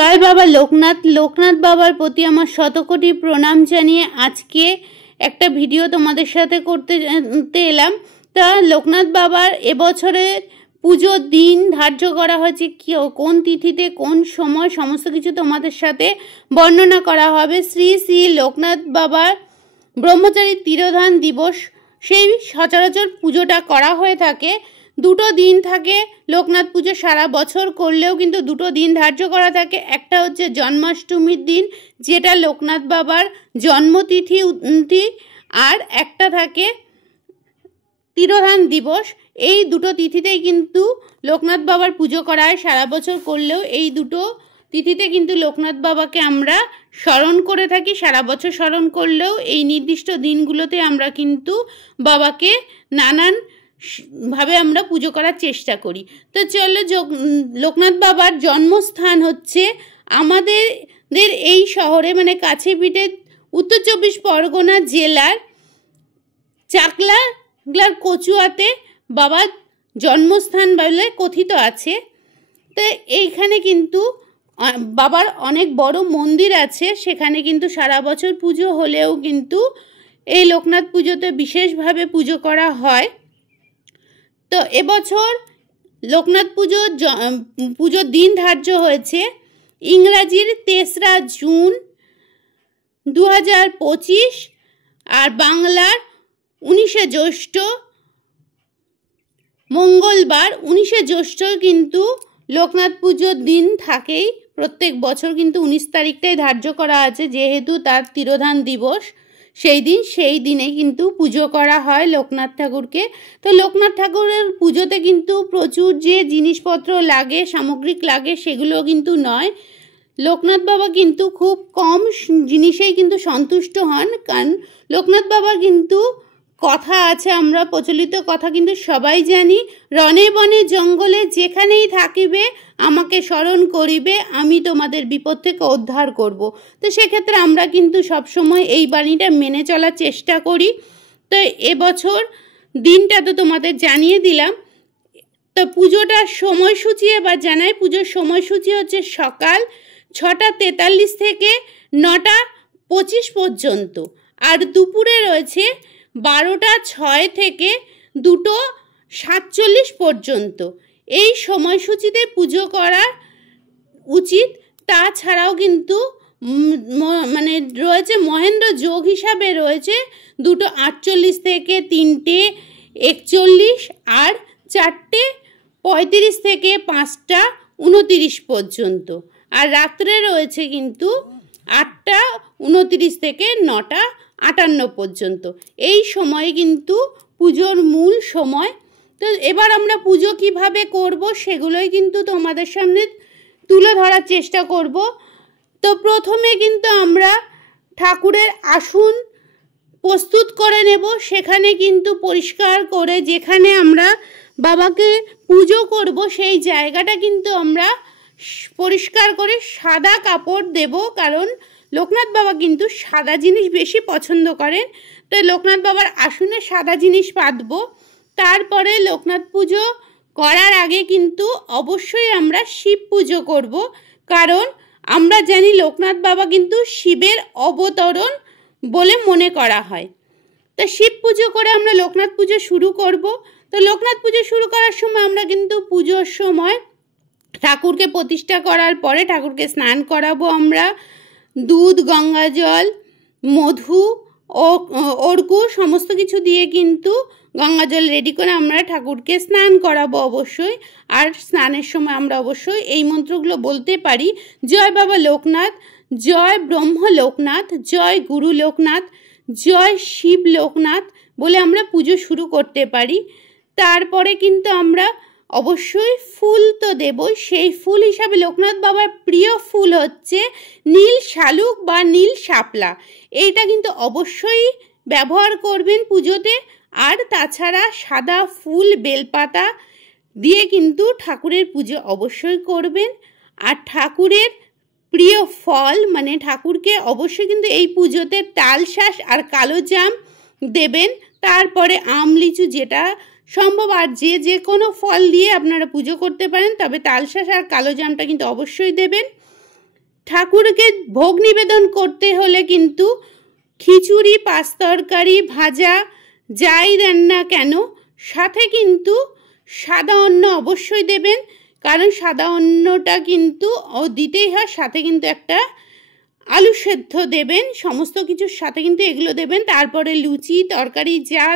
জয় বাবা লোকনাথ। লোকনাথ বাবার প্রতি আমার শতকোটি প্রণাম জানিয়ে আজকে একটা ভিডিও তোমাদের সাথে করতে এলাম। তা লোকনাথ বাবার এবছরের পুজোর দিন ধার্য করা হয়েছে, কোন তিথিতে কোন সময় সমস্ত কিছু তোমাদের সাথে বর্ণনা করা হবে। শ্রী শ্রী লোকনাথ বাবার ব্রহ্মচারী তিরোধান দিবস, সেই সচরাচর পুজোটা করা হয়ে থাকে। দুটো দিন থাকে লোকনাথ পুজো, সারা বছর করলেও কিন্তু দুটো দিন ধার্য করা থাকে। একটা হচ্ছে জন্মাষ্টমীর দিন, যেটা লোকনাথ বাবার জন্মতিথি, আর একটা থাকে তিরোধান দিবস। এই দুটো তিথিতেই কিন্তু লোকনাথ বাবার পুজো করা হয়। সারা বছর করলেও এই দুটো তিথিতে কিন্তু লোকনাথ বাবাকে আমরা স্মরণ করে থাকি। সারা বছর স্মরণ করলেও এই নির্দিষ্ট দিনগুলোতে আমরা কিন্তু বাবাকে নানান ভাবে আমরা পুজো করার চেষ্টা করি। তো চলো, লোকনাথ বাবার জন্মস্থান হচ্ছে আমাদের এই শহরে, মানে কাছে পিঠে, উত্তর 24 পরগনা জেলার চাকলার কচুয়াতে বাবার জন্মস্থান বলে কথিত আছে। তো এইখানে কিন্তু বাবার অনেক বড় মন্দির আছে, সেখানে কিন্তু সারা বছর পুজো হলেও কিন্তু এই লোকনাথ পুজোতে বিশেষভাবে পুজো করা হয়। তো এবছর লোকনাথ পুজোর দিন ধার্য হয়েছে ইংরাজির 3রা জুন 2025 আর বাংলার 19শে জ্যৈষ্ঠ মঙ্গলবার। 19শে জ্যৈষ্ঠ কিন্তু লোকনাথ পুজোর দিন থাকেই, প্রত্যেক বছর কিন্তু 19 তারিখটাই ধার্য করা আছে, যেহেতু তার তিরোধান দিবস। সেই দিনে কিন্তু পুজো করা হয় লোকনাথ ঠাকুরকে। তো লোকনাথ ঠাকুরের পুজোতে কিন্তু প্রচুর যে জিনিসপত্র লাগে, সামগ্রিক লাগে, সেগুলো কিন্তু নয়। লোকনাথ বাবা কিন্তু খুব কম জিনিসেই কিন্তু সন্তুষ্ট হন, কারণ লোকনাথ বাবার কিন্তু কথা আছে, আমরা প্রচলিত কথা কিন্তু সবাই জানি, রণে বনে জঙ্গলে যেখানেই থাকিবে আমাকে স্মরণ করিবে, আমি তোমাদের বিপদ থেকে উদ্ধার করব। তো সেক্ষেত্রে আমরা কিন্তু সবসময় এই বাণীটা মেনে চলার চেষ্টা করি। তো এবছর দিনটা তো তোমাদের জানিয়ে দিলাম। তো পুজোটার সময়সূচি এবার জানাই। পুজোর সময়সূচি হচ্ছে সকাল 6টা 43 থেকে 9টা 25 পর্যন্ত, আর দুপুরে রয়েছে 12টা 6 থেকে 2টো 47 পর্যন্ত। এই সময়সূচিতে পুজো করা উচিত। তাছাড়াও কিন্তু মানে রয়েছে মহেন্দ্র যোগ হিসাবে রয়েছে 2টো 48 থেকে 3টে 41 আর 4টে 35 থেকে 5টা 29 পর্যন্ত। আর রাত্রে রয়েছে কিন্তু 8টা 29 থেকে 9টা 58 পর্যন্ত। এই সময় কিন্তু পুজোর মূল সময়। তো এবার আমরা পুজো কিভাবে করব সেগুলোই কিন্তু তোমাদের সামনে তুলে ধরার চেষ্টা করব। তো প্রথমে কিন্তু আমরা ঠাকুরের আসন প্রস্তুত করে নেব। সেখানে কিন্তু পরিষ্কার করে, যেখানে আমরা বাবাকে পুজো করব সেই জায়গাটা কিন্তু আমরা পরিষ্কার করে সাদা কাপড় দেব, কারণ লোকনাথ বাবা কিন্তু সাদা জিনিস বেশি পছন্দ করেন। তো লোকনাথ বাবার আসনে সাদা জিনিস পাতবো। তারপরে লোকনাথ পুজো করার আগে কিন্তু অবশ্যই আমরা শিব পুজো করব, কারণ আমরা জানি লোকনাথ বাবা কিন্তু শিবের অবতরণ বলে মনে করা হয়। তো শিব পুজো করে আমরা লোকনাথ পুজো শুরু করব। তো লোকনাথ পুজো শুরু করার সময় আমরা কিন্তু পুজোর সময় ঠাকুরকে প্রতিষ্ঠা করার পরে ঠাকুরকে স্নান করাবো। আমরা দুধ, গঙ্গা জল, মধু, অর্ঘ্য সমস্ত কিছু দিয়ে কিন্তু গঙ্গা জল রেডি করে আমরা ঠাকুরকে স্নান করাবো অবশ্যই। আর স্নানের সময় আমরা অবশ্যই এই মন্ত্রগুলো বলতে পারি: জয় বাবা লোকনাথ, জয় ব্রহ্ম লোকনাথ, জয় গুরু লোকনাথ, জয় শিব লোকনাথ বলে আমরা পুজো শুরু করতে পারি। তারপরে কিন্তু আমরা অবশ্যই ফুল তো দেবই। সেই ফুল হিসাবে লোকনাথ বাবার প্রিয় ফুল হচ্ছে নীল শালুক বা নীল শাপলা। এইটা কিন্তু অবশ্যই ব্যবহার করবেন পুজোতে। আর তাছাড়া সাদা ফুল, বেলপাতা দিয়ে কিন্তু ঠাকুরের পুজো অবশ্যই করবেন। আর ঠাকুরের প্রিয় ফল, মানে ঠাকুরকে অবশ্যই কিন্তু এই পুজোতে তালশাঁস আর কালো জাম দেবেন। তারপরে আম, লিচু যেটা সম্ভব, আর যে কোনো ফল দিয়ে আপনারা পুজো করতে পারেন, তবে তালশাঁস আর কালো জামটা কিন্তু অবশ্যই দেবেন। ঠাকুরকে ভোগ নিবেদন করতে হলে কিন্তু খিচুড়ি, পাঁচ তরকারি, ভাজা যাই দেন না কেন সাথে কিন্তু সাদা অন্ন অবশ্যই দেবেন, কারণ সাদা অন্নটা কিন্তু দিতেই হয়। সাথে কিন্তু একটা আলু সেদ্ধ দেবেন, সমস্ত কিছুর সাথে কিন্তু এগুলো দেবেন। তারপরে লুচি তরকারি যা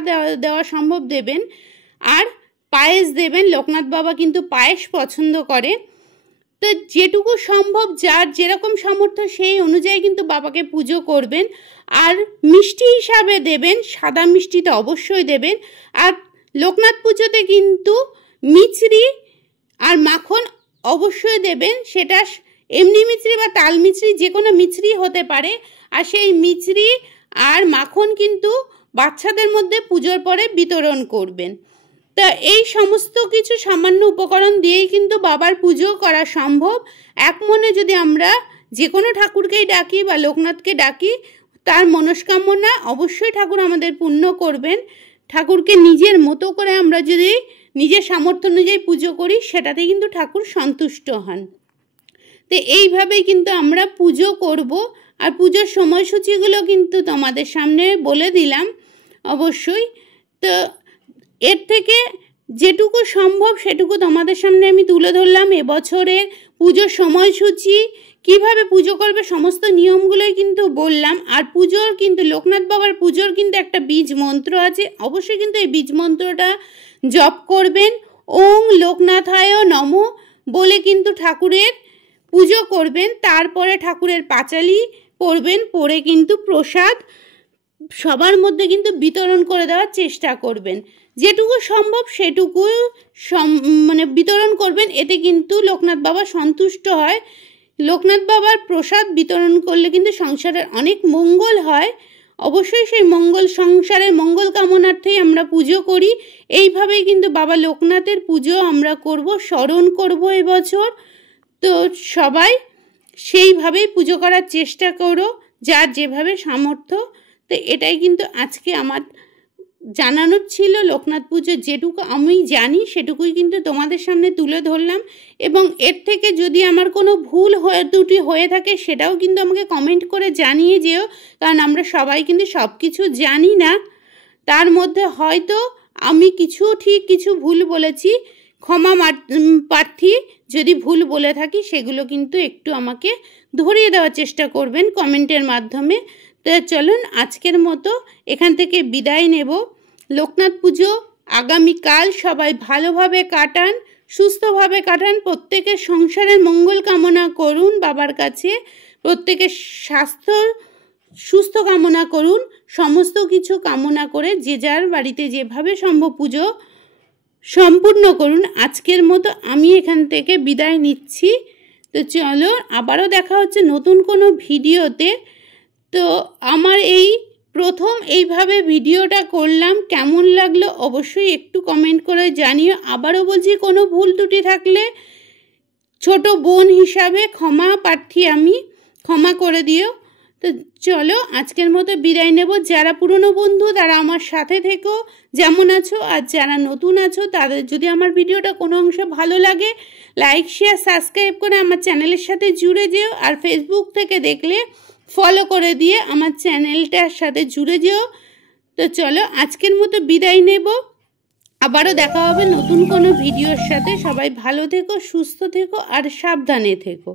দেওয়া সম্ভব দেবেন, আর পায়েস দেবেন। লোকনাথ বাবা কিন্তু পায়েস পছন্দ করে। তো যেটুকু সম্ভব যার যেরকম সামর্থ্য সেই অনুযায়ী কিন্তু বাবাকে পুজো করবেন। আর মিষ্টি হিসাবে দেবেন, সাদা মিষ্টি তো অবশ্যই দেবেন। আর লোকনাথ পুজোতে কিন্তু মিছরি আর মাখন অবশ্যই দেবেন, সেটা এমনি মিছরি বা তাল মিছরি যে কোনো মিছরি হতে পারে। আর সেই মিছরি আর মাখন কিন্তু বাচ্চাদের মধ্যে পুজোর পরে বিতরণ করবেন। তা এই সমস্ত কিছু সামান্য উপকরণ দিয়েই কিন্তু বাবার পুজো করা সম্ভব। এক মনে যদি আমরা যে কোনো ঠাকুরকেই ডাকি বা লোকনাথকে ডাকি, তার মনস্কামনা অবশ্যই ঠাকুর আমাদের পূর্ণ করবেন। ঠাকুরকে নিজের মতো করে আমরা যদি নিজের সামর্থ্য অনুযায়ী পুজো করি, সেটাতে কিন্তু ঠাকুর সন্তুষ্ট হন। তো এইভাবেই কিন্তু আমরা পুজো করব। আর পুজোর সময়সূচিগুলো কিন্তু তোমাদের সামনে বলে দিলাম অবশ্যই। তো এর থেকে যেটুকু সম্ভব সেটুকু তোমাদের সামনে আমি তুলে ধরলাম। এবছরে পুজোর সময়সূচি, কিভাবে পুজো করবে, সমস্ত নিয়মগুলোই কিন্তু বললাম। আর পুজোর কিন্তু লোকনাথ বাবার পুজোর কিন্তু একটা বীজ মন্ত্র আছে, অবশ্যই কিন্তু এই বীজ মন্ত্রটা জপ করবেন। ওং লোকনাথায় নমঃ বলে কিন্তু ঠাকুরের পুজো করবেন। তারপরে ঠাকুরের পাঁচালি পড়বেন, পড়ে কিন্তু প্রসাদ সবার মধ্যে কিন্তু বিতরণ করে দেওয়ার চেষ্টা করবেন। যেটুকু সম্ভব সেটুকু বিতরণ করবেন। এতে কিন্তু লোকনাথ বাবা সন্তুষ্ট হয়। লোকনাথ বাবার প্রসাদ বিতরণ করলে কিন্তু সংসারের অনেক মঙ্গল হয়। অবশ্যই সেই মঙ্গল, সংসারের মঙ্গল কামনার্থেই আমরা পুজো করি। এইভাবেই কিন্তু বাবা লোকনাথের পুজো আমরা করব, স্মরণ করব এবছর। তো সবাই সেইভাবেই পুজো করার চেষ্টা করো, যার যেভাবে সামর্থ্য। তো এটাই কিন্তু আজকে আমার জানানোর ছিল। লোকনাথ পুজো যেটুকু আমি জানি সেটুকুই কিন্তু তোমাদের সামনে তুলে ধরলাম। এবং এর থেকে যদি আমার কোনো ভুল ত্রুটি হয়ে থাকে সেটাও কিন্তু আমাকে কমেন্ট করে জানিয়ে যেও, কারণ আমরা সবাই কিন্তু সব কিছু জানি না। তার মধ্যে হয়তো আমি কিছু ঠিক কিছু ভুল বলেছি, ক্ষমা প্রার্থী। যদি ভুল বলে থাকি সেগুলো কিন্তু একটু আমাকে ধরিয়ে দেওয়ার চেষ্টা করবেন কমেন্টের মাধ্যমে। তো চলুন আজকের মতো এখান থেকে বিদায় নেব। লোকনাথ পুজো আগামীকাল সবাই ভালোভাবে কাটান, সুস্থভাবে কাটান। প্রত্যেকের সংসারের মঙ্গল কামনা করুন বাবার কাছে, প্রত্যেকের স্বাস্থ্য সুস্থ কামনা করুন। সমস্ত কিছু কামনা করে যে যার বাড়িতে যেভাবে সম্ভব পুজো সম্পূর্ণ করুন। আজকের মতো আমি এখান থেকে বিদায় নিচ্ছি। তো চলো আবারও দেখা হচ্ছে নতুন কোনো ভিডিওতে। তো আমার এই প্রথম এইভাবে ভিডিওটা করলাম, কেমন লাগলো অবশ্যই একটু কমেন্ট করে জানিও। আবারও বলছি, কোনো ভুল ত্রুটি থাকলে ছোট বোন হিসাবে ক্ষমা প্রার্থী, আমি ক্ষমা করে দিও। তো চলো আজকের মতো বিদায় নেব। যারা পুরনো বন্ধু তারা আমার সাথে থেকো যেমন আছো, আর যারা নতুন আছো তাদের যদি আমার ভিডিওটা কোনো অংশে ভালো লাগে লাইক শেয়ার সাবস্ক্রাইব করে আমার চ্যানেলের সাথে জুড়ে যেও। আর ফেসবুক থেকে দেখলে ফলো করে দিয়ে আমার চ্যানেলটার সাথে জুড়ে যেও। তো চলো আজকের মতো বিদায় নেব। আবারও দেখা হবে নতুন কোনো ভিডিওর সাথে। সবাই ভালো থেকো, সুস্থ থেকো আর সাবধানে থেকো।